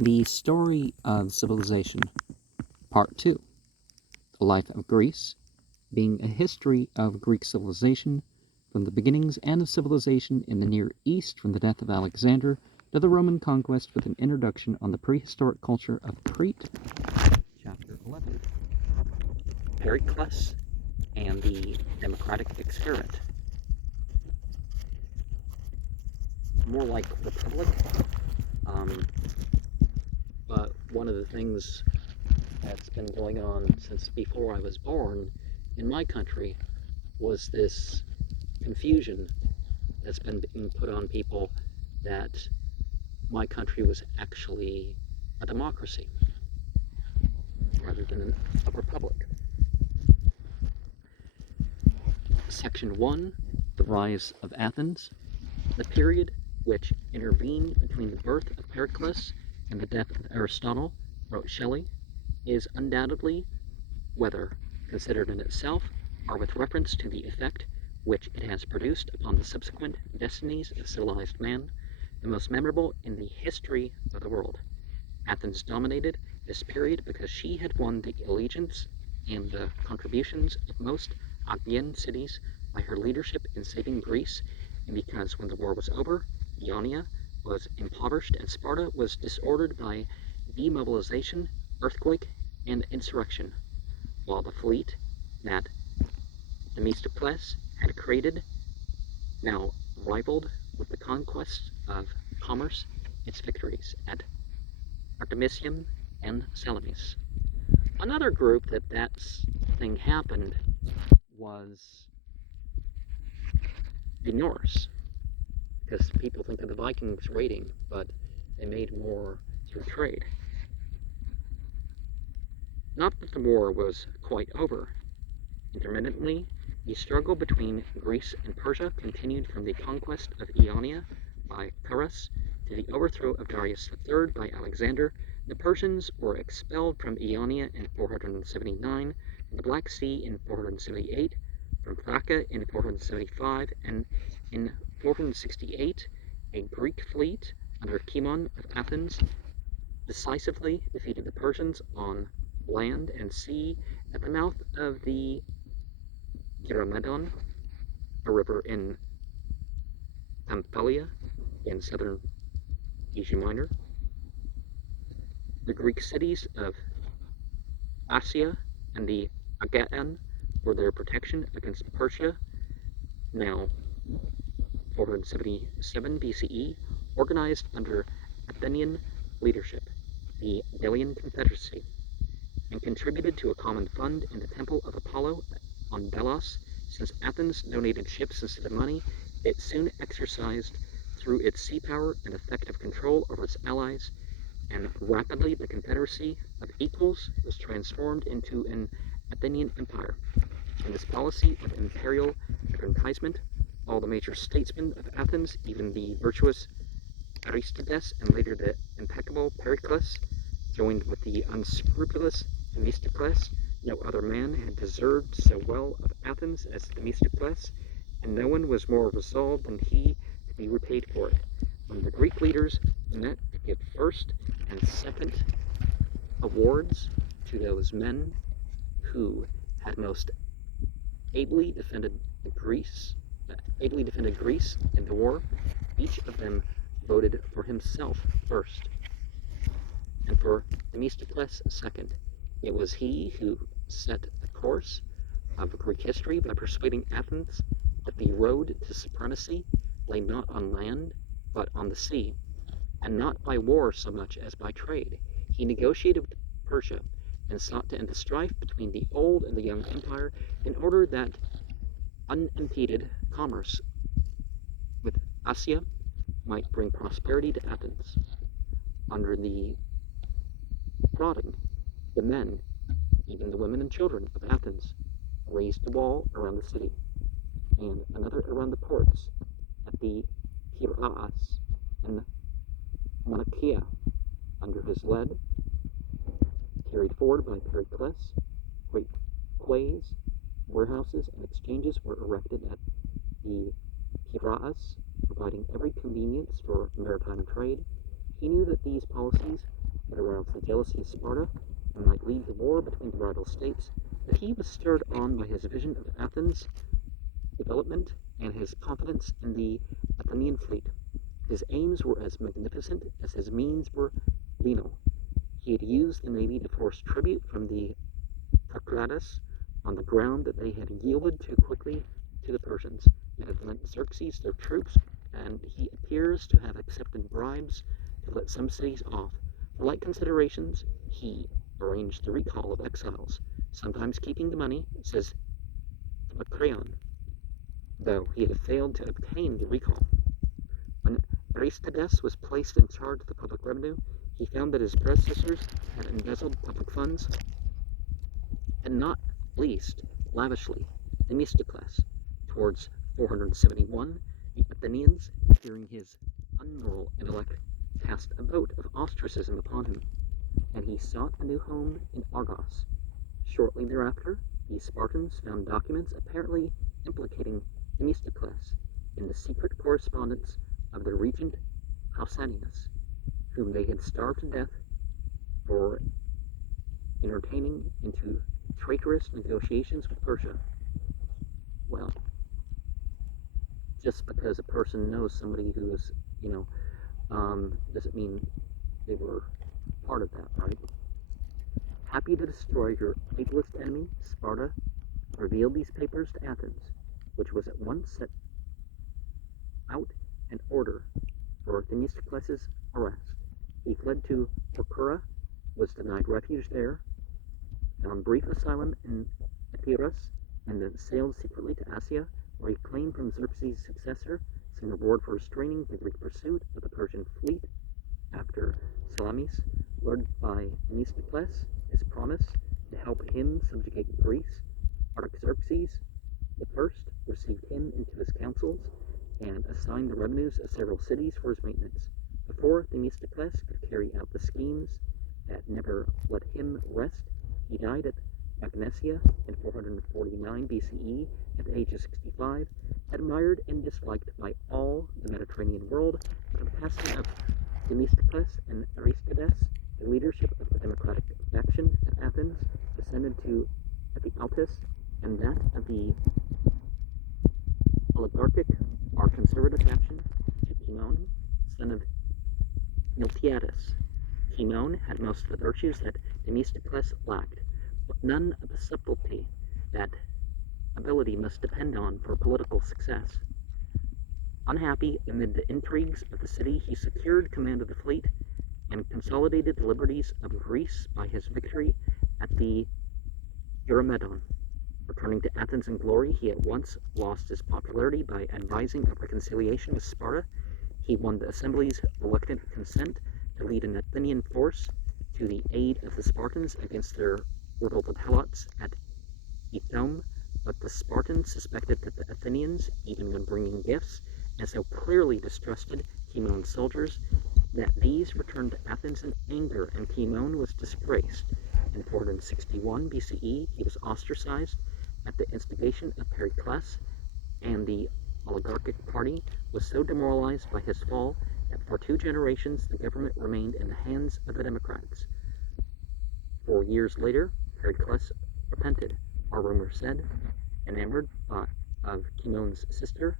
The Story of Civilization, Part 2, The Life of Greece, being a history of Greek civilization from the beginnings and of civilization in the Near East from the death of Alexander to the Roman conquest with an introduction on the prehistoric culture of Crete. Chapter 11, Pericles and the Democratic Experiment. More like Republic, but one of the things that's been going on since before I was born in my country was this confusion that's been being put on people that my country was actually a democracy rather than a republic. Section 1, the rise of Athens. The period which intervened between the birth of Pericles and the death of Aristotle, wrote Shelley, is undoubtedly, whether considered in itself or with reference to the effect which it has produced upon the subsequent destinies of civilized man, the most memorable in the history of the world. Athens dominated this period because she had won the allegiance and the contributions of most Achaean cities by her leadership in saving Greece, and because when the war was over, Ionia was impoverished and Sparta was disordered by demobilization, earthquake, and insurrection, while the fleet that Themistocles had created now rivaled with the conquest of commerce its victories at Artemisium and Salamis. Another group that thing happened was the Norse, because people think of the Vikings raiding, but they made more through trade. Not that the war was quite over. Intermittently, the struggle between Greece and Persia continued from the conquest of Ionia by Pyrrhus to the overthrow of Darius III by Alexander. The Persians were expelled from Ionia in 479, from the Black Sea in 478, from Thraca in 475, and in 468, a Greek fleet under Cimon of Athens decisively defeated the Persians on land and sea at the mouth of the Eurymedon, a river in Pamphylia in southern Asia Minor. The Greek cities of Assia and the Agaean were their protection against Persia, now 477 BCE, organized under Athenian leadership, the Delian Confederacy, and contributed to a common fund in the Temple of Apollo on Delos. Since Athens donated ships instead of money, it soon exercised through its sea power an effective control over its allies, and rapidly the Confederacy of Equals was transformed into an Athenian empire. In this policy of imperial aggrandizement, all the major statesmen of Athens, even the virtuous Aristides and later the impeccable Pericles, joined with the unscrupulous Themistocles. No other man had deserved so well of Athens as Themistocles, and no one was more resolved than he to be repaid for it. When the Greek leaders met to give first and second awards to those men who had most ably defended Greece in the war, each of them voted for himself first, and for Themistocles second. It was he who set the course of Greek history by persuading Athens that the road to supremacy lay not on land, but on the sea, and not by war so much as by trade. He negotiated with Persia and sought to end the strife between the old and the young empire in order that unimpeded commerce with Assia might bring prosperity to Athens. Under the prodding, the men, even the women and children of Athens, raised the wall around the city, and another around the ports at the Piraeus and Monachaea under his lead, carried forward by Pericles. Great quays, warehouses, and exchanges were erected at the Piraeus, providing every convenience for maritime trade. He knew that these policies that aroused the jealousy of Sparta and might lead the war between the rival states, but he was stirred on by his vision of Athens' development and his confidence in the Athenian fleet. His aims were as magnificent as his means were venal. He had used the navy to force tribute from the Pericles on the ground that they had yielded too quickly to the Persians, and had lent Xerxes their troops, and he appears to have accepted bribes to let some cities off. For like considerations, he arranged the recall of exiles, sometimes keeping the money, says Macreon, though he had failed to obtain the recall. When Aristides was placed in charge of the public revenue, he found that his predecessors had embezzled public funds, and not least lavishly Themistocles. Towards 471, the Athenians, hearing his unmoral intellect, cast a vote of ostracism upon him, and he sought a new home in Argos. Shortly thereafter, the Spartans found documents apparently implicating Themistocles in the secret correspondence of the regent Pausanias, whom they had starved to death for entertaining into traitorous negotiations with Persia. Well, just because a person knows somebody who is, doesn't mean they were part of that, right? Happy to destroy your ablest enemy, Sparta revealed these papers to Athens, which was at once set out an order for Themistocles' arrest. He fled to Corcyra, was denied refuge there, found brief asylum in Epirus, and then sailed secretly to Asia, where he claimed from Xerxes' successor some reward for restraining the Greek pursuit of the Persian fleet. After Salamis, lured by Themistocles, his promise to help him subjugate Greece, Artaxerxes I received him into his councils and assigned the revenues of several cities for his maintenance. Before Themistocles could carry out the schemes that never let him rest, he died at Magnesia in 449 BCE at the age of 65, admired and disliked by all the Mediterranean world. At the passing of Themistocles and Aristides, the leadership of the democratic faction at Athens descended to Ephialtes, and that of the oligarchic or conservative faction to Cimon, son of Miltiades. Cimon had most of the virtues that Themistocles lacked, but none of the subtlety that ability must depend on for political success. Unhappy amid the intrigues of the city, he secured command of the fleet and consolidated the liberties of Greece by his victory at the Eurymedon. Returning to Athens in glory, he at once lost his popularity by advising a reconciliation with Sparta. He won the assembly's reluctant consent to lead an Athenian force to the aid of the Spartans against their revolted helots at Ithome, but the Spartans suspected that the Athenians, even when bringing gifts, and so clearly distrusted Cimon's soldiers, that these returned to Athens in anger, and Cimon was disgraced. In 461 BCE, he was ostracized at the instigation of Pericles, and the oligarchic party was so demoralized by his fall that for 2 generations the government remained in the hands of the Democrats. 4 years later, Pericles repented, or rumor said, enamored of Cimon's sister,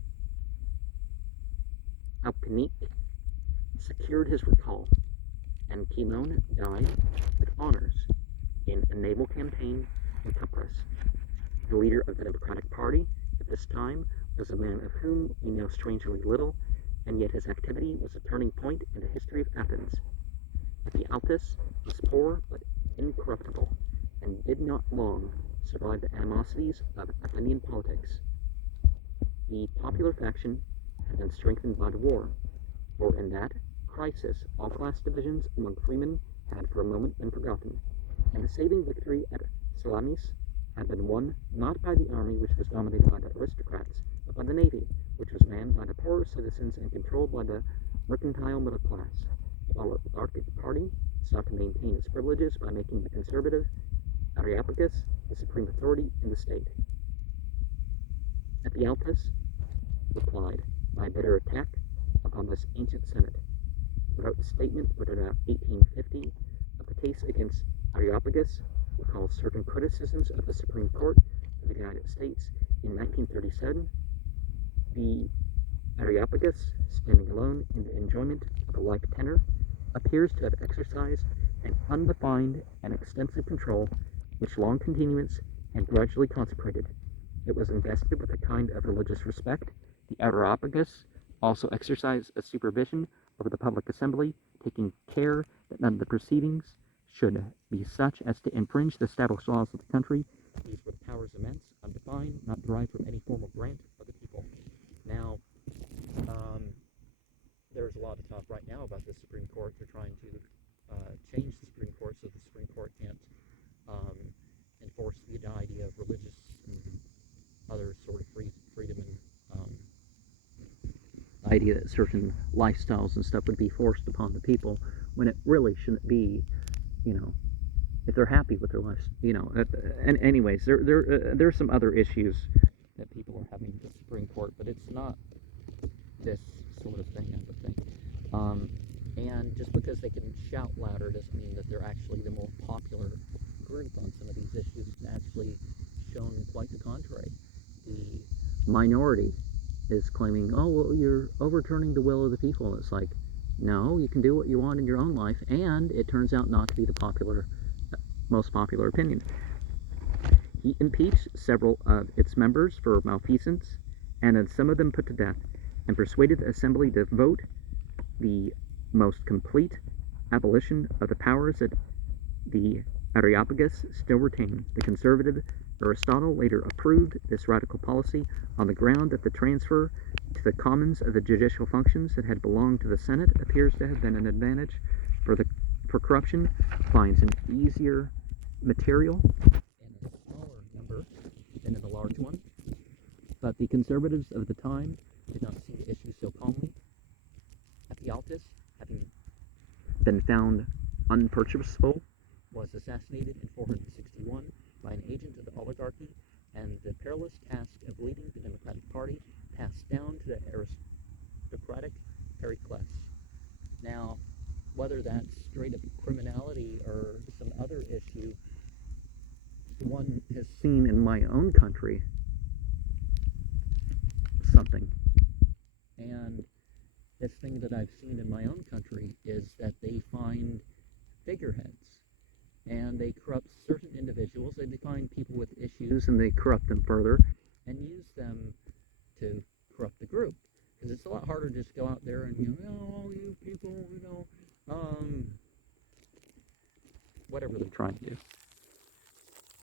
Alpinique, secured his recall, and Cimon died with honors in a naval campaign in Cyprus. The leader of the Democratic Party at this time was a man of whom we know strangely little, and yet his activity was a turning point in the history of Athens. Ephialtes was poor but incorruptible, and did not long survive the animosities of Athenian politics. The popular faction had been strengthened by the war, for in that crisis all class divisions among freemen had for a moment been forgotten, and the saving victory at Salamis had been won not by the army, which was dominated by the aristocrats, but by the navy, which was manned by the poorer citizens and controlled by the mercantile middle class. The oligarchic party sought to maintain its privileges by making the conservative Areopagus the supreme authority in the state. Ephialtes replied by a bitter attack upon this ancient senate, wrote a statement written about 1850, of the case against Areopagus recalls certain criticisms of the Supreme Court of the United States in 1937. The Areopagus, standing alone in the enjoyment of a life tenure, appears to have exercised an undefined and extensive control which long continuance had gradually consecrated. It was invested with a kind of religious respect. The Areopagus also exercised a supervision over the public assembly, taking care that none of the proceedings should be such as to infringe the established laws of the country. These were powers immense, undefined, not derived from any formal grant of the people. Now, there's a lot of talk right now about the Supreme Court. They're trying to change the Supreme Court so the Supreme Court can't enforce the idea of religious and other sort of freedom and idea that certain lifestyles and stuff would be forced upon the people when it really shouldn't be, if they're happy with their lives, and anyways, there's some other issues that people are having with the Supreme Court, but it's not this sort of thing, I would think. And just because they can shout louder doesn't mean that they're actually the more popular group on some of these issues. It's actually shown quite the contrary. The minority is claiming, oh, well, you're overturning the will of the people. It's like, no, you can do what you want in your own life, and it turns out not to be the most popular opinion. He impeached several of its members for malfeasance, and had some of them put to death, and persuaded the assembly to vote the most complete abolition of the powers that the Areopagus still retained. The conservative Aristotle later approved this radical policy on the ground that the transfer to the commons of the judicial functions that had belonged to the Senate appears to have been an advantage for corruption, finds an easier material in a smaller number than in the large one. But the conservatives of the time did not see the issue so calmly. Ephialtes, having been found unpurchasable, was assassinated in 461 by an agent of the oligarchy, and the perilous task of leading the Democratic Party passed down to the aristocratic Pericles. Now, whether that's straight up criminality or some other issue, one has seen in my own country something. And this thing that I've seen in my own country is that they find figureheads and they corrupt certain individuals. They find people with issues and they corrupt them further and use them to corrupt the group. Because it's a lot harder to just go out there and, oh, you people, whatever they're trying to do.